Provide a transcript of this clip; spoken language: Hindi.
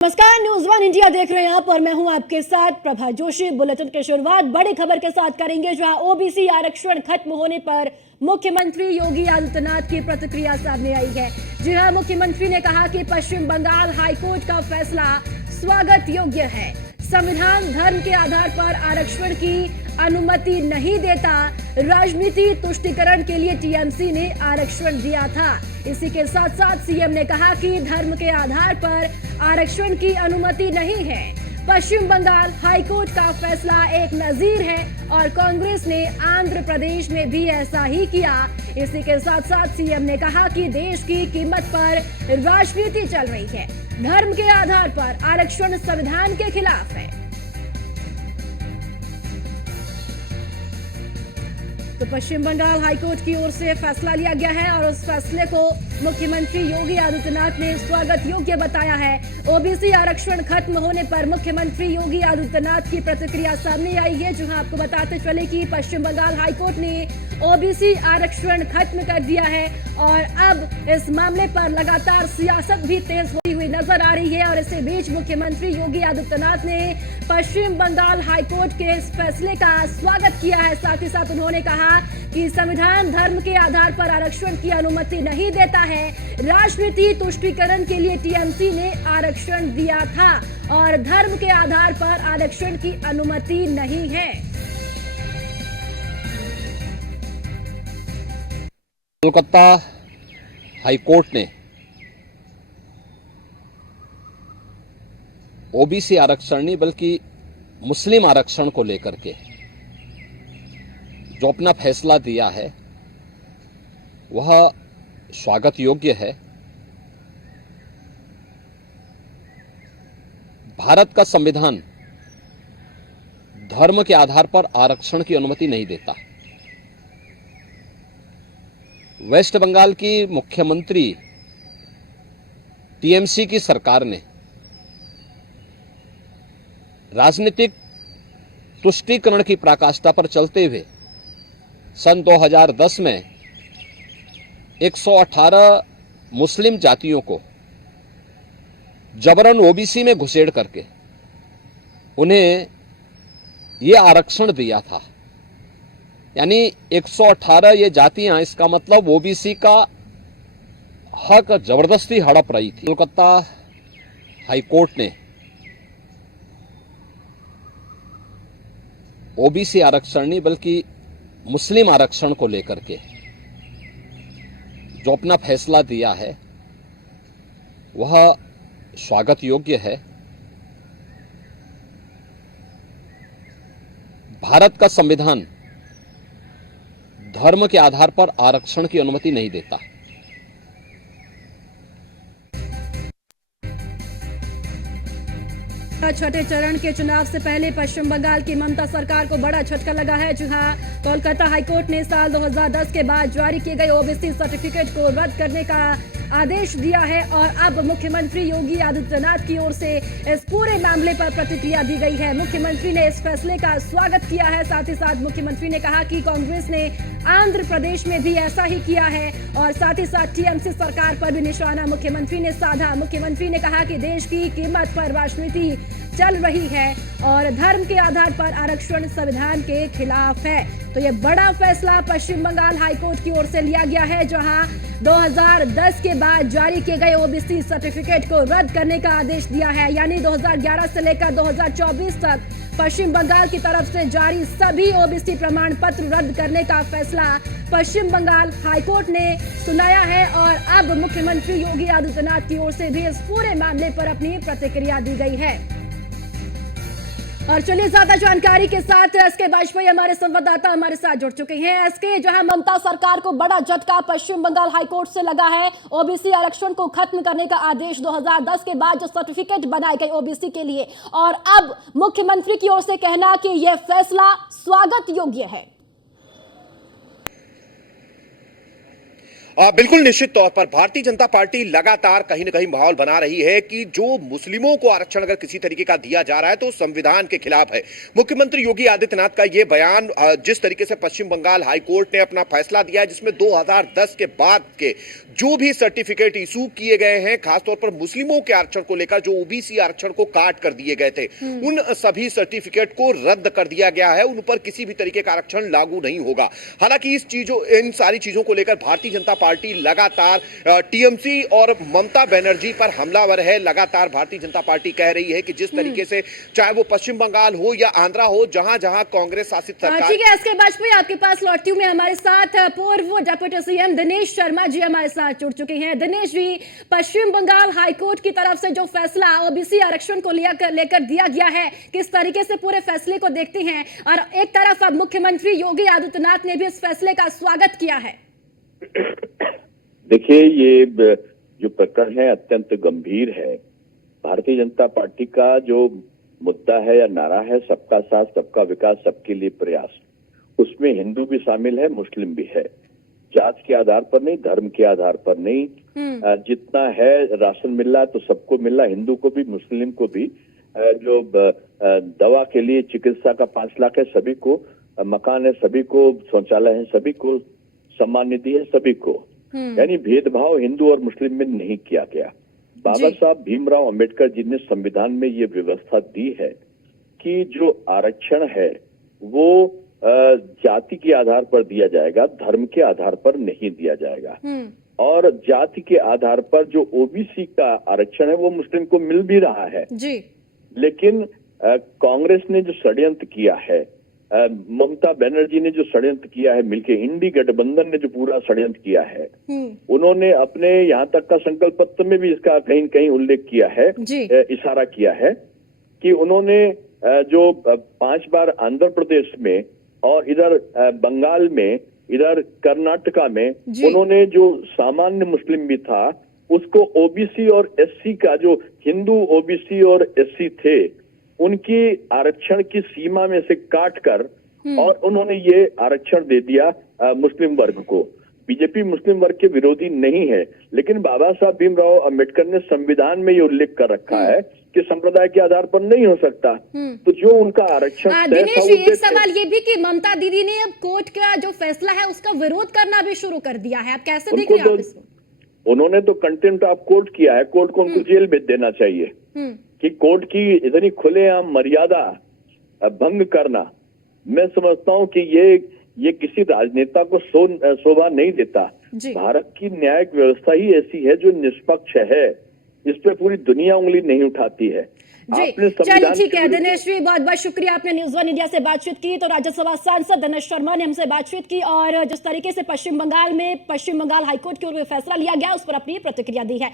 नमस्कार, न्यूज वन इंडिया देख रहे हैं आप और मैं हूं आपके साथ प्रभा जोशी। बुलेटिन की शुरुआत बड़ी खबर के साथ करेंगे, जहां ओबीसी आरक्षण खत्म होने पर मुख्यमंत्री योगी आदित्यनाथ की प्रतिक्रिया सामने आई है। जी हां, मुख्यमंत्री ने कहा कि पश्चिम बंगाल हाईकोर्ट का फैसला स्वागत योग्य है। संविधान धर्म के आधार पर आरक्षण की अनुमति नहीं देता। राजनीति तुष्टीकरण के लिए टीएमसी ने आरक्षण दिया था। इसी के साथ साथ सीएम ने कहा कि धर्म के आधार पर आरक्षण की अनुमति नहीं है। पश्चिम बंगाल हाईकोर्ट का फैसला एक नजीर है और कांग्रेस ने आंध्र प्रदेश में भी ऐसा ही किया। इसी के साथ साथ सीएम ने कहा कि देश की कीमत पर राजनीति चल रही है। धर्म के आधार पर आरक्षण संविधान के खिलाफ है। तो पश्चिम बंगाल हाईकोर्ट की ओर से फैसला लिया गया है और उस फैसले को मुख्यमंत्री योगी आदित्यनाथ ने स्वागत योग्य बताया है। ओबीसी आरक्षण खत्म होने पर मुख्यमंत्री योगी आदित्यनाथ की प्रतिक्रिया सामने आई है। जहां आपको बताते चले कि पश्चिम बंगाल हाईकोर्ट ने ओबीसी आरक्षण खत्म कर दिया है और अब इस मामले पर लगातार सियासत भी तेज होती हुई नजर आ रही है। और इसी बीच मुख्यमंत्री योगी आदित्यनाथ ने पश्चिम बंगाल हाईकोर्ट के इस फैसले का स्वागत किया है। साथ ही साथ उन्होंने कहा कि संविधान धर्म के आधार पर आरक्षण की अनुमति नहीं देता है। राजनीति तुष्टीकरण के लिए टीएमसी ने आरक्षण दिया था और धर्म के आधार पर आरक्षण की अनुमति नहीं है। कोलकाता हाईकोर्ट ने ओबीसी आरक्षण नहीं बल्कि मुस्लिम आरक्षण को लेकर के जो अपना फैसला दिया है वह स्वागत योग्य है। भारत का संविधान धर्म के आधार पर आरक्षण की अनुमति नहीं देता। वेस्ट बंगाल की मुख्यमंत्री टीएमसी की सरकार ने राजनीतिक तुष्टीकरण की पराकाष्ठा पर चलते हुए सन 2010 में 118 मुस्लिम जातियों को जबरन ओबीसी में घुसेड़ करके उन्हें यह आरक्षण दिया था। यानी 118 ये जातियां, इसका मतलब ओबीसी का हक जबरदस्ती हड़प रही थी। कोलकाता हाईकोर्ट ने ओबीसी आरक्षण नहीं बल्कि मुस्लिम आरक्षण को लेकर के जो अपना फैसला दिया है वह स्वागत योग्य है। भारत का संविधान धर्म के आधार पर आरक्षण की अनुमति नहीं देता। छठे चरण के चुनाव से पहले पश्चिम बंगाल की ममता सरकार को बड़ा झटका लगा है। जहां कोलकाता हाईकोर्ट ने साल 2010 के बाद जारी किए गए ओबीसी सर्टिफिकेट को रद्द करने का आदेश दिया है और अब मुख्यमंत्री योगी आदित्यनाथ की ओर से इस पूरे मामले पर प्रतिक्रिया दी गई है। मुख्यमंत्री ने इस फैसले का स्वागत किया है। साथ ही साथ मुख्यमंत्री ने कहा कि कांग्रेस ने आंध्र प्रदेश में भी ऐसा ही किया है और साथ ही साथ टीएमसी सरकार पर भी निशाना मुख्यमंत्री ने साधा। मुख्यमंत्री ने कहा कि देश की कीमत पर राजनीति चल रही है और धर्म के आधार पर आरक्षण संविधान के खिलाफ है। तो यह बड़ा फैसला पश्चिम बंगाल हाईकोर्ट की ओर से लिया गया है, जहां 2010 के बाद जारी किए गए ओबीसी सर्टिफिकेट को रद्द करने का आदेश दिया है। यानी 2011 से लेकर 2024 तक पश्चिम बंगाल की तरफ से जारी सभी ओबीसी प्रमाण पत्र रद्द करने का फैसला पश्चिम बंगाल हाईकोर्ट ने सुनाया है और अब मुख्यमंत्री योगी आदित्यनाथ की ओर से भी इस पूरे मामले पर अपनी प्रतिक्रिया दी गई है। और चलिए ज्यादा जानकारी के साथ एसके वाजपेयी हमारे संवाददाता हमारे साथ जुड़ चुके हैं। एसके, जहां ममता सरकार को बड़ा झटका पश्चिम बंगाल हाईकोर्ट से लगा है। ओबीसी आरक्षण को खत्म करने का आदेश 2010 के बाद जो सर्टिफिकेट बनाए गए ओबीसी के लिए, और अब मुख्यमंत्री की ओर से कहना कि यह फैसला स्वागत योग्य है। बिल्कुल निश्चित तौर पर भारतीय जनता पार्टी लगातार कहीं ना कहीं माहौल बना रही है कि जो मुस्लिमों को आरक्षण अगर किसी तरीके का दिया जा रहा है तो संविधान के खिलाफ है। मुख्यमंत्री योगी आदित्यनाथ का यह बयान, जिस तरीके से पश्चिम बंगाल हाईकोर्ट ने अपना फैसला दिया है, जिसमें 2010 के बाद के जो भी सर्टिफिकेट इशू किए गए हैं, खासतौर पर मुस्लिमों के आरक्षण को लेकर जो ओबीसी आरक्षण को काट कर दिए गए थे, उन सभी सर्टिफिकेट को रद्द कर दिया गया है। उन पर किसी भी तरीके का आरक्षण लागू नहीं होगा। हालांकि इन सारी चीजों को लेकर भारतीय जनता पार्टी लगातार टीएमसी और ममता बनर्जी पर हमलावर है। लगातार भारतीय जनता पार्टी कह रही है कि जिस तरीके से चाहे वो पश्चिम बंगाल हो या आंध्रा हो, जहां जहां कांग्रेस शासित सरकार। ठीक है, इसके वाजपेयी आपके पास लौटती हूँ मैं। हमारे साथ पूर्व डिप्टी सीएम दिनेश शर्मा जी हमारे साथ जुड़ चुके हैं। दिनेश जी, पश्चिम बंगाल हाईकोर्ट की तरफ से जो फैसला ओबीसी आरक्षण को लेकर दिया गया है, किस तरीके से पूरे फैसले को देखते हैं? और एक तरफ अब मुख्यमंत्री योगी आदित्यनाथ ने भी इस फैसले का स्वागत किया है। देखिए, ये जो प्रकरण है अत्यंत गंभीर है। भारतीय जनता पार्टी का जो मुद्दा है या नारा है, सबका साथ सबका विकास सबके लिए प्रयास, उसमें हिंदू भी शामिल है, मुस्लिम भी है। जात के आधार पर नहीं, धर्म के आधार पर नहीं। जितना है राशन मिल रहा है तो सबको मिल रहा है, हिंदू को भी मुस्लिम को भी। जो दवा के लिए चिकित्सा का 5 लाख है सभी को, मकान है सभी को, शौचालय है सभी को, सम्मान निधि है सभी को। यानी भेदभाव हिंदू और मुस्लिम में नहीं किया गया। बाबा साहब भीमराव अंबेडकर जी ने संविधान में ये व्यवस्था दी है कि जो आरक्षण है वो जाति के आधार पर दिया जाएगा, धर्म के आधार पर नहीं दिया जाएगा। और जाति के आधार पर जो ओबीसी का आरक्षण है वो मुस्लिम को मिल भी रहा है जी। लेकिन कांग्रेस ने जो षड्यंत्र किया है, ममता बनर्जी ने जो षड्यंत्र किया है, मिलके इंडी गठबंधन ने जो पूरा षड्यंत्र किया है, उन्होंने अपने यहाँ तक का संकल्प पत्र में भी इसका कहीं कहीं उल्लेख किया है, इशारा किया है कि उन्होंने जो 5 बार आंध्र प्रदेश में और इधर बंगाल में, इधर कर्नाटका में उन्होंने जो सामान्य मुस्लिम भी था उसको ओबीसी और एससी का, जो हिंदू ओबीसी और एससी थे, उनकी आरक्षण की सीमा में से काटकर और उन्होंने ये आरक्षण दे दिया मुस्लिम वर्ग को। बीजेपी मुस्लिम वर्ग के विरोधी नहीं है, लेकिन बाबा साहब भीमराव अंबेडकर ने संविधान में ये उल्लेख कर रखा है कि संप्रदाय के आधार पर नहीं हो सकता। तो जो उनका आरक्षण दिनेश जी, एक सवाल ये भी कि ममता दीदी ने अब कोर्ट का जो फैसला है उसका विरोध करना भी शुरू कर दिया है। आप कैसे देख रहे हैं आप इसको? उन्होंने तो कंटेम्प्ट ऑफ कोर्ट किया है। कोर्ट को उनको जेल भेज देना चाहिए कि कोर्ट की इतनी खुलेआम मर्यादा भंग करना, मैं समझता हूं कि ये किसी राजनेता को शोभा नहीं देता। भारत की न्यायिक व्यवस्था ही ऐसी है जो निष्पक्ष है, इस पे पूरी दुनिया उंगली नहीं उठाती है। चलिए ठीक है दिनेश जी, बहुत बहुत शुक्रिया, आपने न्यूज़ वन इंडिया से बातचीत की। तो राज्यसभा सांसद दिनेश शर्मा ने हमसे बातचीत की और जिस तरीके से पश्चिम बंगाल हाईकोर्ट की ओर फैसला लिया गया उस पर अपनी प्रतिक्रिया दी है।